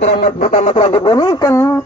pertama telah dibunyikan.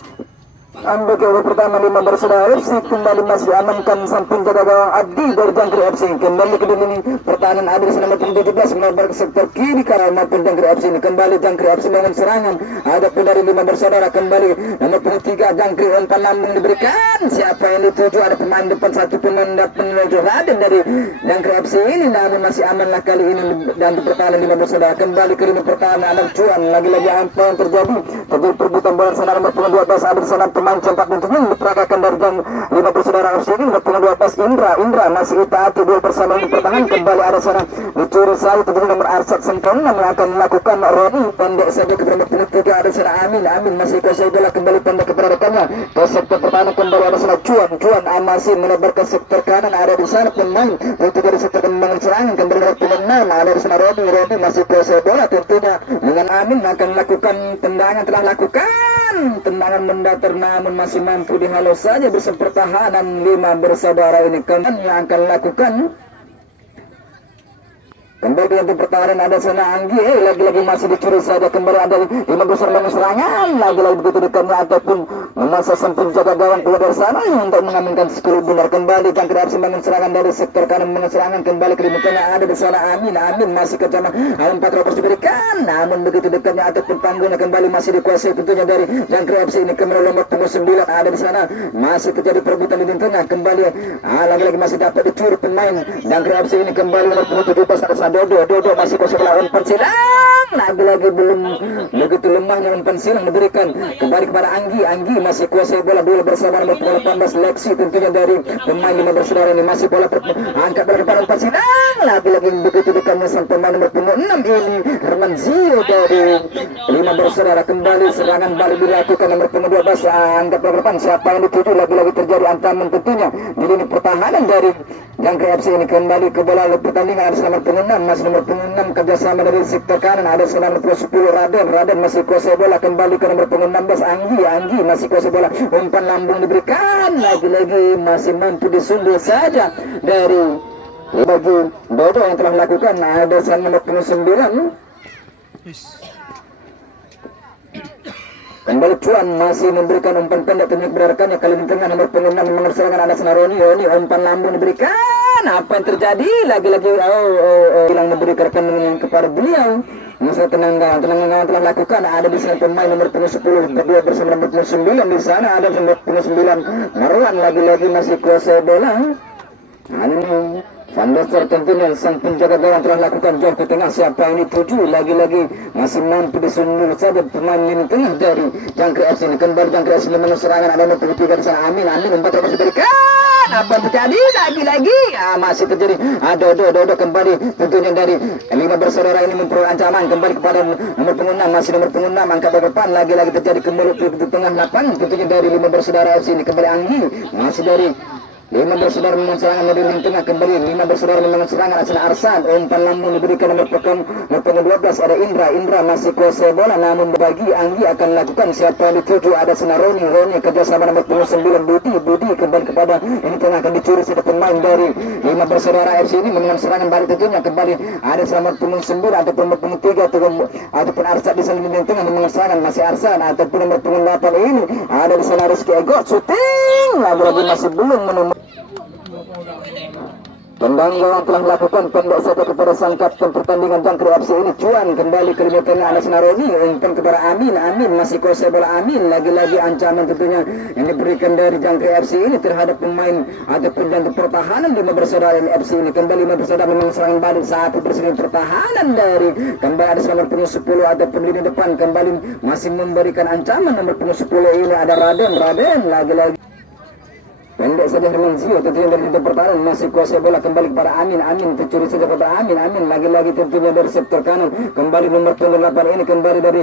Ambil ke pertama 5 bersaudara FC kembali masih amankan sang penjaga gawang Adi dari Jangkrik FC. Kembali ke ini pertahanan Adi selama 17 melebar ke sektor kiri karena maupun Jangkrik FC ini kembali Jangkrik FC dengan serangan. Ada pun dari 5 bersaudara kembali nomor 3 Jangkrik umpan lambung diberikan. Siapa yang dituju? Ada pemain depan satu pemain menuju Raden dari Jangkrik FC ini, namun masih amanlah kali ini dan pertahanan 5 bersaudara kembali ke lini pertahanan ada cuan lagi-lagi apa yang terjadi perebutan bola sana nomor 12 ada sana pemain cepat tentunya diperagakan dari gang 5 bersaudara FC ini nomor 12 Indra masih itaati dua bersama di pertahanan kembali ada sana dicuri saya tentunya nomor Arsad Sempurna yang akan melakukan Roni pendek saja ke nomor 3 ada sana Amin masih kuasai bola kembali pendek kepada rekannya ke sektor pertahanan kembali ada sana cuan masih melebar ke sektor kanan ada di sana pemain untuk dari sektor kembang serangan kembali nomor 6 ada di sana Roni masih kuasai bola tentunya dengan Amin akan melakukan tendangan telah lakukan tendangan mendatar namun masih mampu dihalau saja bersama pertahanan 5 bersaudara ini yang akan lakukan kembali untuk pertahanan ada sana Anggi lagi-lagi masih dicuri saja kembali ada 5 bersaudara serangan lagi-lagi begitu dekatnya ataupun memaksa sang penjaga gawang keluar dari sana untuk mengamankan skill benar kembali Jangkrik FC membangun serangan dari sektor kanan membangun serangan kembali ke limitnya ada di sana Amin masih ke sana 4 robos diberikan namun begitu dekatnya ataupun panggungnya kembali masih dikuasai tentunya dari Jangkrik FC ini kembali nomor 9 ada di sana masih terjadi perebutan di tengah kembali lagi-lagi masih dapat dicuri pemain Jangkrik FC ini kembali nomor 17 ada sana Dodo masih kuasa bola umpan silang lagi-lagi belum begitu lemahnya umpan silang diberikan kembali kepada Anggi masih kuasai bola dulu bersama nomor 18 Lexi tentunya dari pemain 5 bersaudara ini masih bola angkat bola kepada umpan silang lagi-lagi begitu dekatnya sang pemain nomor 6 ini Herman Zio dari 5 bersaudara kembali serangan balik dilakukan nomor 12 angkat bola depan siapa yang dituju lagi-lagi terjadi ancaman tentunya di lini pertahanan dari Jangkrik FC ini kembali ke bola pertandingan ada nomor 6 masih nomor 6 kerjasama dari sektor kanan ada nomor 10 Raden masih kuasai bola kembali ke nomor 16 Anggi masih kuasai bola umpan lambung diberikan lagi-lagi masih mampu disundul saja dari bagi Dodo yang telah melakukan ada nomor 9 kembali Cuan masih memberikan umpan pendek tentunya kepada rekannya kali di tengah nomor 6 memang serangan ada Senaroni umpan lambung diberikan apa yang terjadi lagi-lagi bilang memberikan rekan kepada beliau masa tenangga telah lakukan ada di sana pemain nomor 10 berdua bersama nomor 9 di sana ada nomor 9 Marwan lagi-lagi masih kuasai bola Van der Sar tentunya sang penjaga gawang telah lakukan jauh ke tengah siapa ini tuju lagi-lagi masih mampu disundul saja pemain ini tengah dari Jangkrik FC ini kembali Jangkrik FC memang serangan ada nomor 3 di sana Amin umpan terus diberikan apa terjadi lagi-lagi masih terjadi Dodo kembali tentunya dari 5 bersaudara ini memperoleh ancaman kembali kepada nomor 6 masih nomor 6 angkat ke depan lagi-lagi terjadi kemulut di tengah lapangan tentunya dari 5 bersaudara FC ini kembali Anggi masih dari 5 bersaudara memang serangan dari lini tengah kembali 5 bersaudara memang serangan asal Arsan umpan lambung diberikan nomor 12 ada Indra masih kuasai bola namun bagi Anggi akan lakukan siapa yang dituju ada Senaroni kerjasama nomor 9 Budi kembali kepada ini tengah akan dicuri sudah pemain dari 5 bersaudara FC ini memang serangan balik tentunya kembali ada selama 9 atau nomor 3 ataupun Arsan di sana lini tengah memang serangan masih Arsan ataupun nomor 8 ini ada di sana Rizky Ego shooting lagi-lagi masih belum menemukan tendang gawang telah melakukan pendek saja kepada sang kapten pertandingan Jangkrik FC ini Cuan kembali ke lini tengah ada Senaroni umpan kepada Amin masih kuasai bola Amin lagi-lagi ancaman tentunya yang diberikan dari Jangkrik FC ini terhadap pemain ataupun dan pertahanan 5 bersaudara FC ini kembali 5 bersaudara memang serangan balik satu bersama pertahanan dari kembali ada nomor 10 ataupun lini depan kembali masih memberikan ancaman nomor 10 ini ada Raden lagi-lagi pendek saja Herman Zio tentunya dari pertahanan masih kuasai bola kembali kepada Amin tercuri saja kepada Amin lagi-lagi tentunya dari sektor kanan kembali nomor 8 ini kembali dari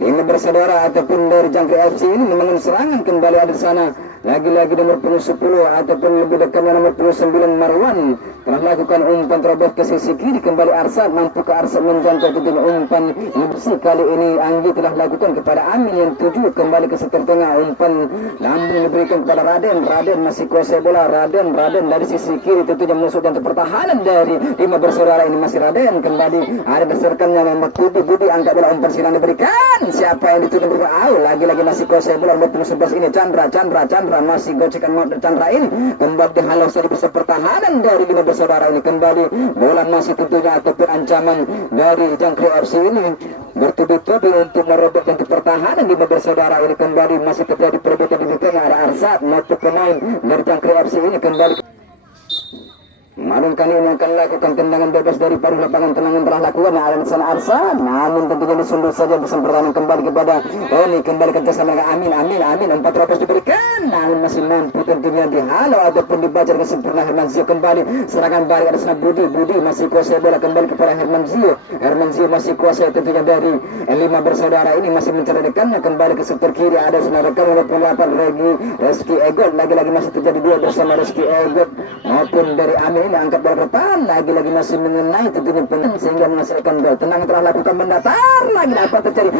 5 bersaudara ataupun dari Jangkrik FC ini membangun serangan kembali ada di sana lagi-lagi nomor punggung 10 ataupun lebih dekatnya nomor punggung 9 Marwan telah melakukan umpan terobos ke sisi kiri, kembali Arsad mampu ke Arsad menjangkau tentunya umpan bersih kali ini Anggi telah lakukan kepada Amin yang 7, kembali ke sektor tengah, umpan lambung diberikan kepada Raden masih kuasai bola, Raden dari sisi kiri tentunya musuh jantung pertahanan dari 5 bersaudara ini masih Raden, kembali ada deserkannya nomor 7 Budi, angkat bola, umpan silang diberikan, siapa yang dituju berikan, lagi-lagi masih kuasai bola nomor 11 ini Chandra masih gocekan Chandra ini, kembali dihalau dari besar pertahanan dari 5 bersaudara ini, kembali bola masih tentunya ataupun ancaman dari Jangkrik FC ini bertubi-tubi untuk merobek jantung pertahanan 5 bersaudara ini, kembali masih terjadi perebutan di tengah, ada Arsad maupun pemain dari Jangkrik FC ini kembali Marun kali ini akan lakukan tendangan bebas dari paruh lapangan, tendangan telah lakukan ada sana Arsad, namun tentunya disundul saja bersama pertahanan kembali kepada Roni, kembali kerjasama dengan Amin, umpan terobos diberikan, namun masih mampu tentunya dihalau ataupun dibaca dengan sempurna Hermanzio, kembali serangan balik ada sana Budi masih kuasai bola, kembali kepada Hermanzio masih kuasai tentunya dari 5 bersaudara ini masih mencari rekannya, kembali ke sektor kiri ada sana rekan nomor 8 Reski Egot, lagi-lagi masih terjadi dua bersama Reski Egot maupun dari Amin ini angkat bola depan, lagi-lagi masih mengenai tentunya pengen sehingga menghasilkan gol. Tenang telah lakukan mendatar, lagi dapat terjadi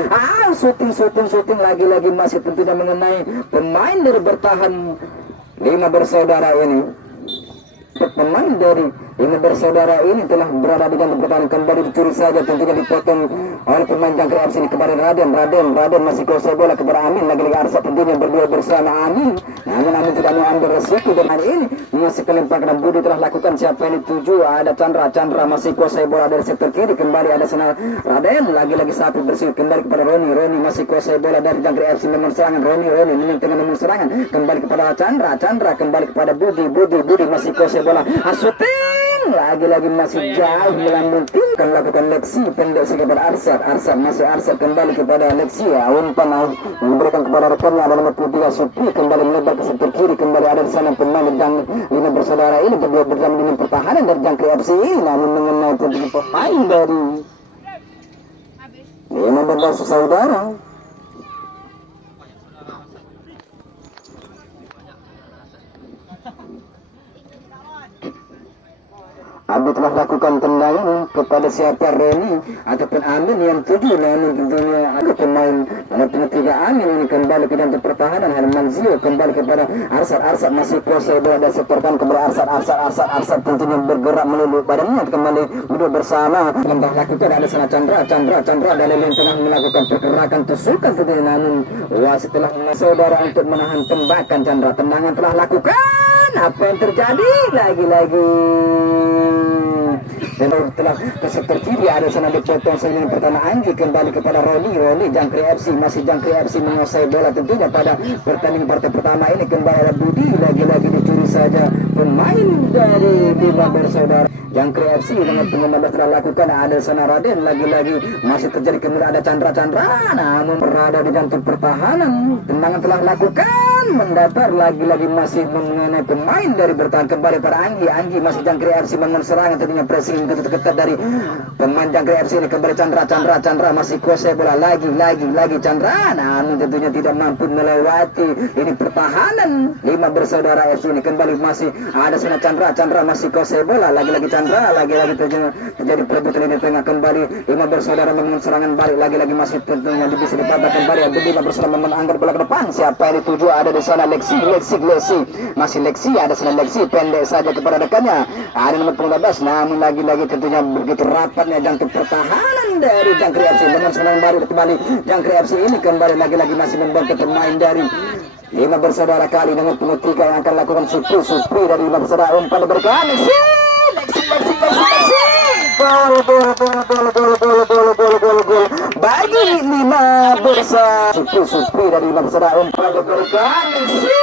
syuting lagi-lagi masih tentunya mengenai pemain dari bertahan 5 bersaudara ini. Pemain dari 5 bersaudara ini telah berada di jantung pertahanan, kembali dicuri saja tentunya dipotong oleh pemain Jangkrik FC ini kepada Raden masih kuasai bola kepada Amin, lagi-lagi Arsad tentunya berdua bersama Amin, namun Amin tidak mengambil resiko dan hari ini menghasilkan lemparan Budi telah lakukan, siapa yang dituju ada Chandra masih kuasai bola dari sektor kiri, kembali ada sana Raden, lagi-lagi sapi bersih kembali kepada Roni masih kuasai bola dari Jangkrik FC memang serangan, Roni menentengkan memang serangan, kembali kepada Chandra kembali kepada Budi masih kuasai bola, Asutin lagi-lagi masih jauh melambung tingkan lakukan Lexi pendek kepada Arsad masih Arsad kembali kepada Lexi, umpan memberikan kepada rekannya ada nomor 3 Supri, kembali melebar ke sektor kiri, kembali ada di sana pemain dan 5 bersaudara ini berdua bersama dengan pertahanan dari Jangkrik FC ini, namun mengenai tentunya pemain dari 5 bersaudara Abi telah lakukan tendangan kepada siapa Reni ataupun Amin yang 7, namun tentunya ada pemain nomor 3 Amin ini kembali ke jantung pertahanan, Hermanzio kembali kepada Arsad masih kuasai bola dan setorkan kepada Arsad tentunya bergerak melulu badannya kembali duduk bersama, telah lakukan ada sana Chandra dan yang telah melakukan pergerakan tusukan tentunya, namun wasit telah saudara untuk menahan tembakan Chandra, tendangan telah lakukan, apa yang terjadi lagi-lagi dan telah ke sektor kiri ada sana dipotong serangan pertahanan Anggi, kembali kepada Roni Jangkrik FC masih Jangkrik FC menguasai bola tentunya pada pertandingan partai pertama ini, kembali ada Budi lagi-lagi dicuri saja pemain dari 5 bersaudara Jangkrik FC dengan 15 telah lakukan ada sana Raden, lagi-lagi masih terjadi kemudian ada Chandra namun berada di jantung pertahanan, tendangan telah lakukan mendatar lagi-lagi masih mengenai pemain dari bertahan, kembali pada Anggi masih Jangkrik FC memang serangan tentunya pressing ketat dari pemain Jangkrik FC ini, kembali Chandra masih kuasai bola lagi Chandra, namun tentunya tidak mampu melewati ini pertahanan 5 bersaudara FC ini, kembali masih ada sana Chandra masih kuasai bola lagi-lagi Chandra, lagi-lagi terjadi perebutan di tengah, kembali 5 bersaudara memang serangan balik lagi-lagi masih tentunya bisa dipatah kembali ada 5 bersaudara memang anggar bola ke depan, siapa yang dituju ada di sana Lexi masih Lexi ada sana Lexi pendek saja kepada rekannya ada nomor 15, namun lagi-lagi tentunya begitu rapatnya jantung pertahanan dari Jangkrik FC dengan serangan baru kembali Jangkrik FC ini kembali lagi-lagi masih membantu pemain dari 5 bersaudara kali dengan punggung 3 yang akan lakukan Supri dari 5 bersaudara, umpan diberikan Lexi gol bagi 5 bersaudara Supri dari 5 bersaudara, umpan diberikan Lexi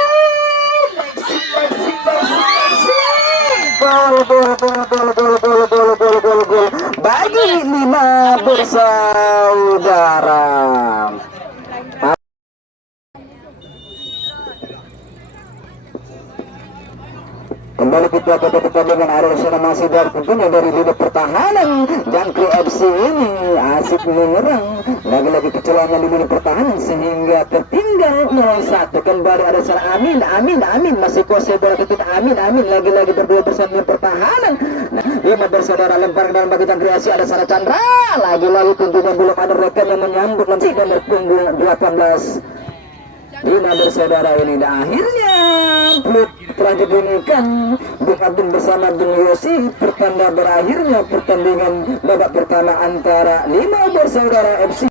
gol bagi 5 bersaudara. Kembali kita ke pertandingan ada sana masih dari tentunya dari lini pertahanan Jangkrik FC ini asik menyerang lagi-lagi kecelakaan di lini pertahanan sehingga tertinggal 0-1 kembali ada sana Amin masih kuasai bola ketut Amin lagi-lagi berdua bersama pertahanan. Nah, 5 bersaudara lempar dalam bagi Jangkrik FC ada sana Chandra lagi-lagi tentunya belum ada rekan yang menyambut nanti nomor punggung 18 5 bersaudara ini dan akhirnya Blut telah dibunyikan Bung Abdul bersama Bung Yosi pertanda berakhirnya pertandingan babak pertama antara 5 bersaudara FC.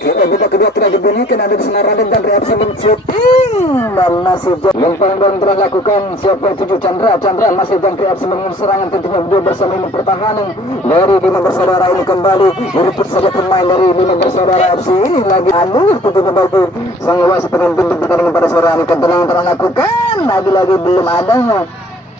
Babak kedua telah dibunyikan ada di sana Raden dan reaksi mencuting dan masih lempar dan telah lakukan siapa tuju Chandra masih Jangkrik FC mengambil serangan tentunya berdua bersama ini pertahanan dari 5 bersaudara ini kembali merebut saja pemain dari 5 bersaudara FC ini lagi alur tentunya bagi sang wasit penonton pertandingan pada sore hari ketenangan telah lakukan lagi-lagi belum adanya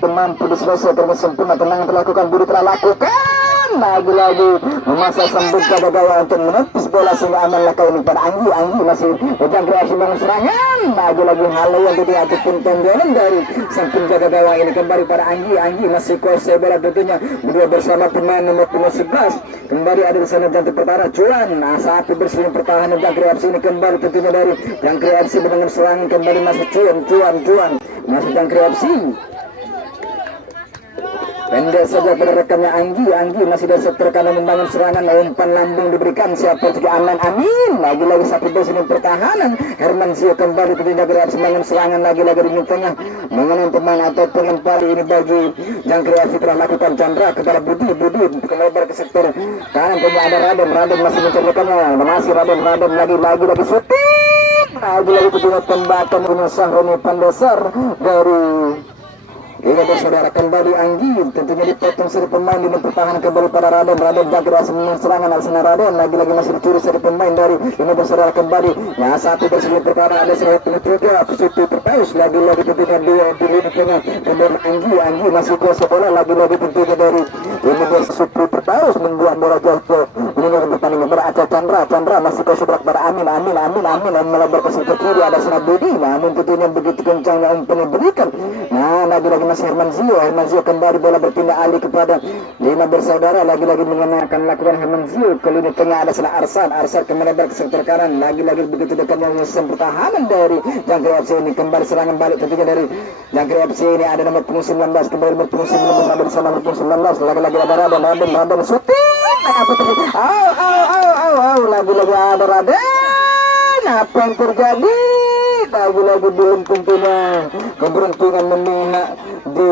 mampu diselesaikan sempurna tenangan telah lakukan Budi telah lakukan lagi-lagi memasang sambut pada gaya untuk menepis bola sehingga aman langkah ini pada Anggi masih Jangkrik FC bangun serangan lagi-lagi hal yang tidak ataupun tendangan dari sang penjaga gawang ini kembali pada Anggi masih kuasai bola tentunya berdua bersama pemain nomor 11 kembali ada di sana Jangkrik pertahanan cuan saat bersih pertahanan Jangkrik FC ini kembali tentunya dari Jangkrik FC bangun serangan kembali masih cuan masih Jangkrik FC pendek saja pada rekannya Anggi masih dari sektor kanan membangun serangan umpan lambung diberikan siapa juga Amin lagi-lagi satu bos ini pertahanan Herman Zio kembali ke Jangkrik FC membangun serangan lagi-lagi di tengah mengenai pemain atau pelempar ini bagi Jangkrik FC telah lakukan Chandra kepada Budi kelebar ke sektor kanan punya ada Raden masih menceritakannya masih Raden lagi syuting lagi-lagi petunjuk tembakan punya Sahroni Pandesar dari ini bersaudara kembali Anggi tentunya dipotong seri pemain di pertahanan kembali pada Raden Jangkrik FC serangan Alsana Raden lagi-lagi masih dicuri seri pemain dari ini bersaudara kembali ya satu bersih pertahanan ada seri penutup Supi Pertaus lagi-lagi tentunya dua di lini tengah kembali Anggi masih kuasa bola lagi-lagi tentunya dari ini Supi Pertaus membuat bola jauh ini pertandingan beracah Chandra masih kuasa bola pada Amin melebar ke sebelah kiri ada sana Budi namun tentunya begitu kencangnya umpan diberikan nah lagi-lagi masih Herman Zio kembali bola berpindah alih kepada 5 bersaudara lagi-lagi mengenakan lakukan Herman Zio ke lini tengah ada sana Arsan kembali ke sektor kanan lagi-lagi begitu dekatnya menyusun pertahanan dari Jangkrik FC ini kembali serangan balik tentunya dari Jangkrik FC ini ada nomor punggung 19 kembali nomor punggung 19 ada bersama nomor punggung 19 lagi-lagi ada Raden syuting lagi-lagi ada Raden apa yang terjadi lagi-lagi belum tentunya keberuntungan memihak di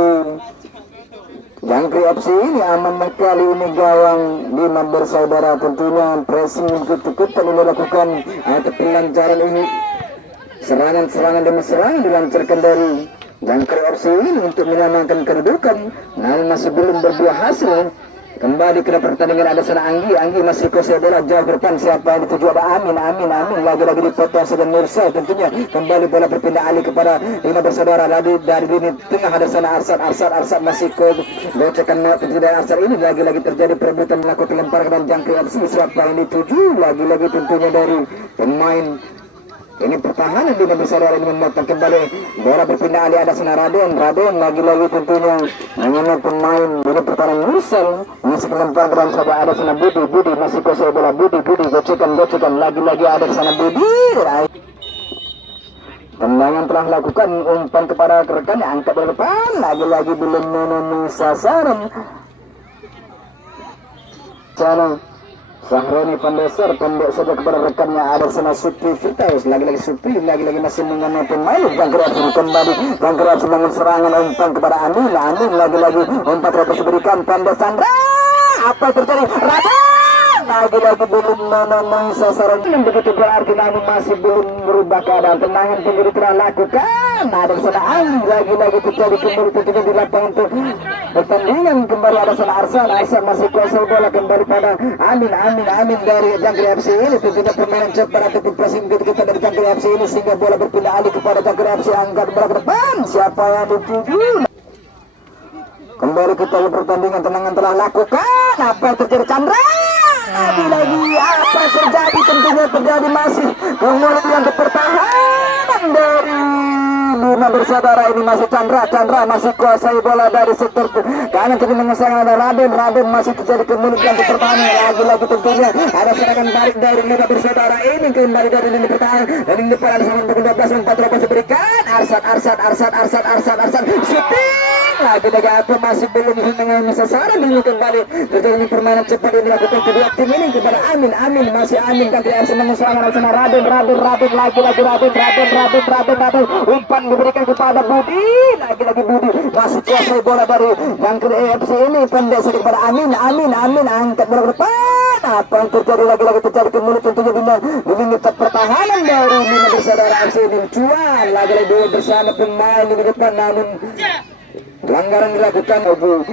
Jangkrik FC ini aman sekali ini gawang 5 bersaudara tentunya pressing ikut-ikutan ini lakukan atau pelancaran ini serangan demi serangan dilancarkan dari Jangkrik FC ini untuk menenangkan kedudukan namun masih belum berbuah hasil. Kembali ke pertandingan ada sana Anggi masih kuasai bola jauh ke depan siapa yang dituju ada Amin lagi-lagi dipotong saja Nursa tentunya kembali bola berpindah alih kepada 5 bersaudara dari lini tengah ada sana Arsan masih gocekan tentunya dari Arsan ini lagi-lagi terjadi perebutan melakukan lempar ke Jangkrik FC siapa yang dituju lagi-lagi tentunya dari pemain ini pertahanan 5 bersaudara ini memotong kembali bola berpindah alih ada sana Raden lagi-lagi tentunya mengenai pemain ini pertahanan Mursal masih melempar ke dalam saja ada sana Budi masih kuasai bola Budi gocekan lagi-lagi ada sana Budi tendangan telah lakukan umpan kepada rekan yang angkat dari depan lagi-lagi belum memenuhi sasaran sana Sahroni Pandesar pendek saja kepada rekannya ada sana Supri Firdaus lagi-lagi masih mengenai pemain Jangkrik FC kembali Jangkrik FC bangun serangan umpan kepada Amin lagi-lagi umpan terus diberikan pendek Chandra apa yang terjadi Raden lagi-lagi belum memenuhi sasaran yang begitu berarti namun masih belum merubah keadaan tendangan pemberi telah lakukan ada sana Anggi lagi-lagi terjadi kembali tentunya di lapangan untuk pertandingan kembali ada sana Arsan masih kuasai bola kembali pada Amin dari Jangkrik FC ini tentunya permainan cepat ataupun pressing kita dari Jangkrik FC ini sehingga bola berpindah alih kepada Jangkrik FC angkat bola ke depan siapa yang dituju kembali kita ke pertandingan tendangan telah lakukan apa yang terjadi Chandra lagi-lagi apa yang terjadi tentu tentunya terjadi masih kemudian pertahanan dari lima bersaudara ini masih Chandra masih kuasai bola dari sektor kanan tapi mengesahkan ada Raden masih terjadi kemudian pertahanan lagi tentunya ada serangan balik dari lima bersaudara ini kembali dari lini pertahanan dan ini depan sama 12 4 Robos diberikan Arsad shooting lagi apa masih belum dengan sasaran dulu kembali terjadi permainan cepat yang dilakukan kedua tim ini kepada Amin masih Amin dan tidak mengesahkan sana Raden lagi Raden umpan diberikan kepada Budi lagi Budi masih kuasai bola dari Jangkrik FC ini pendek sedikit kepada Amin angkat bola ke depan apa yang terjadi lagi terjadi kemudian tentunya di lini pertahanan dari lima bersaudara FC ini cuan lagi dua bersama pemain di depan namun pelanggaran dilakukan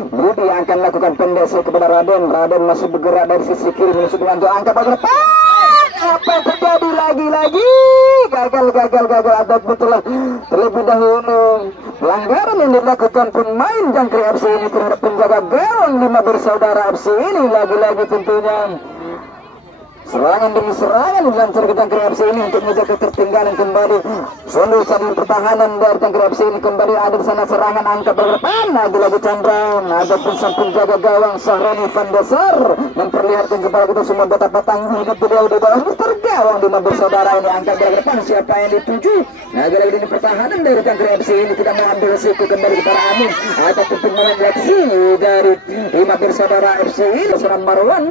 Budi akan lakukan pendek kepada Raden masih bergerak dari sisi kiri menuju untuk angkat bola ke depan apa yang terjadi lagi gagal ada betul terlebih dahulu pelanggaran yang dilakukan pemain Jangkrik FC ini terhadap penjaga gawang lima bersaudara FC ini lagi tentunya serangan demi serangan dilancar ke Jangkrik FC ini untuk menjaga ketertinggalan kembali Sondo sambil pertahanan dari Jangkrik FC ini kembali ada di sana serangan angkat berdepan lagi Chandra ataupun sang penjaga gawang Sahroni Van Desar memperlihatkan kepada kita semua betapa tangguhnya beliau di bawah Mister Gawang lima bersaudara ini angkat berdepan siapa yang dituju lagi ini pertahanan dari Jangkrik FC ini tidak mengambil resiko kembali kepada Amin ataupun pemain Lexi dari lima bersaudara FC ini seorang Marwan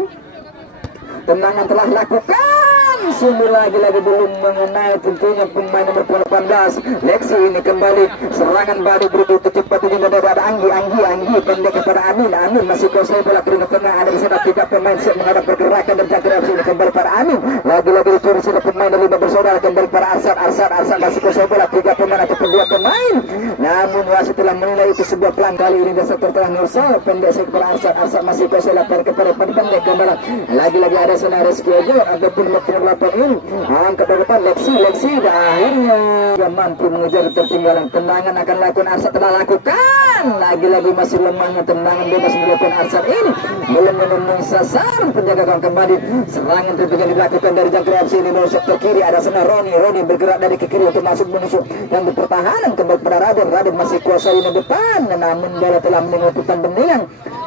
tendangan telah lakukan sungguh lagi belum mengenai tentunya pemain nomor 18 Lexi ini kembali serangan baru begitu cepat ini ada Anggi pendek kepada Amin masih kuasai bola kiri tengah ada di sana tiga pemain siap menghadap pergerakan dan Jangkrik FC ini kembali pada Amin lagi dicuri sini pemain dari lima bersaudara kembali pada Arsad masih kuasai bola tiga pemain ataupun dua pemain namun wasit telah menilai itu sebuah pelan kali ini dan sektor tengah Nursal pendek kepada Arsad masih kuasai lapar kepada pendek kembali lagi ada sana Reski aja ataupun 48 ini angkat ke depan Lexi dan akhirnya dia mampu mengejar ketertinggalan tendangan akan lakukan Arsad telah lakukan lagi masih lemahnya tendangan bebas melakukan Arsad ini belum menemui sasaran penjaga gawang kembali serangan tentunya dilakukan dari Jangkrik FC ini dari sektor kiri ada sana Roni bergerak dari ke kiri untuk masuk menusuk dan di pertahanan kembali pada Raden masih kuasa di depan namun bola telah meninggalkan pertandingan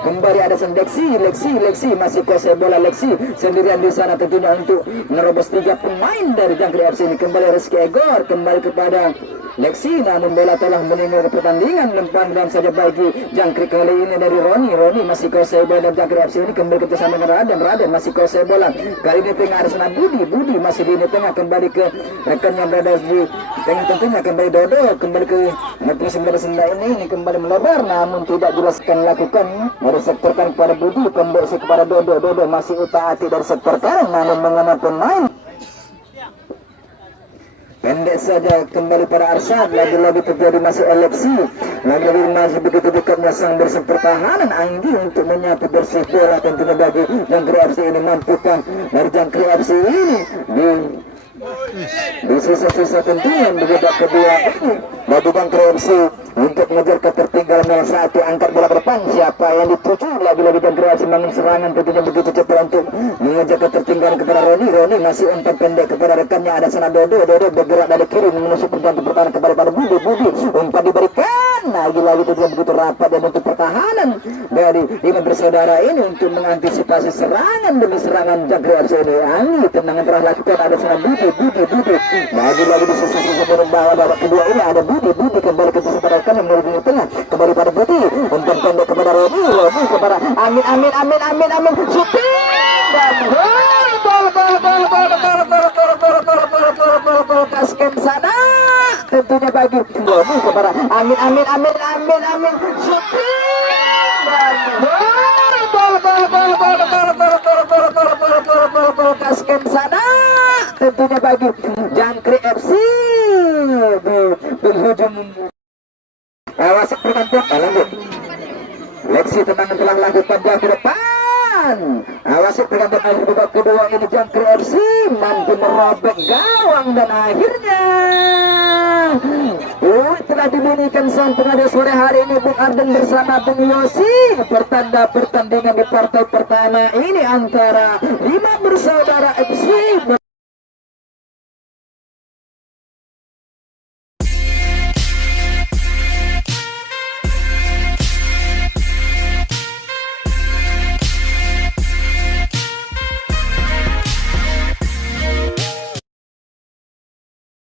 kembali ada Lexi masih kuasai bola Lexi sendirian di sana tentunya untuk menerobos tiga pemain dari Jangkrik FC ini kembali Reski Egor kembali kepada Lexi namun bola telah meninggalkan pertandingan lempar dan saja bagi Jangkrik kali ini dari Roni masih kuasai bola dan Jangkrik FC ini kembali kerjasama dengan Raden masih kuasai bola kali ini tengah ada sana Budi masih di tengah kembali ke rekannya berada di tengah tentunya kembali Dodo kembali ke Metri 19 ini kembali melebar namun tidak jelaskan lakukan dari sektor kanan kepada Budi pendek kepada Dodo masih utak-atik dari sektor kanan namun mengenai pemain pendek saja kembali pada Arsad lagi terjadi masih Lexi lagi masih begitu dekatnya sang bersih pertahanan Anggi untuk menyapu bersih bola tentunya bagi Jangkrik FC ini mampukah dari Jangkrik FC ini di sisa-sisa tentunya di babak kedua ini bagi Jangkrik FC untuk mengejar ketertinggalan 0-1 angkat bola ke depan siapa yang dituju lagi Jangkrik FC bangun serangan tentunya begitu cepat untuk mengejar ketertinggalan kepada Roni masih umpan pendek kepada rekannya ada sana Dodo bergerak dari kiri menusuk penjaga pertahanan kembali pada Budi umpan diberikan lagi tidak begitu rapat dan untuk pertahanan dari lima bersaudara ini untuk mengantisipasi serangan demi serangan Jangkrik FC ini Anggi tendangan telah lakukan ada sana Budi lagi di sisi-sisi babak kedua ini ada Budi kembali ke sisi pada yang menuju tengah kembali pada Budi umpan pendek kepada Roni kepada Amin shooting dan gol kasken sana tentunya bagi Roni kepada Amin shooting dan gol kasken sana tentunya bagi Jangkrik FC berhujung wasit pertandingan lanjut Lexi tendangan telah lakukan jauh ke depan wasit pertandingan di babak kedua ini Jangkrik FC mampu merobek gawang dan akhirnya telah dibunyikan sang pengadil sore hari ini Bung Arden bersama Bung Yosi pertanda pertandingan di partai pertama ini antara lima bersaudara FC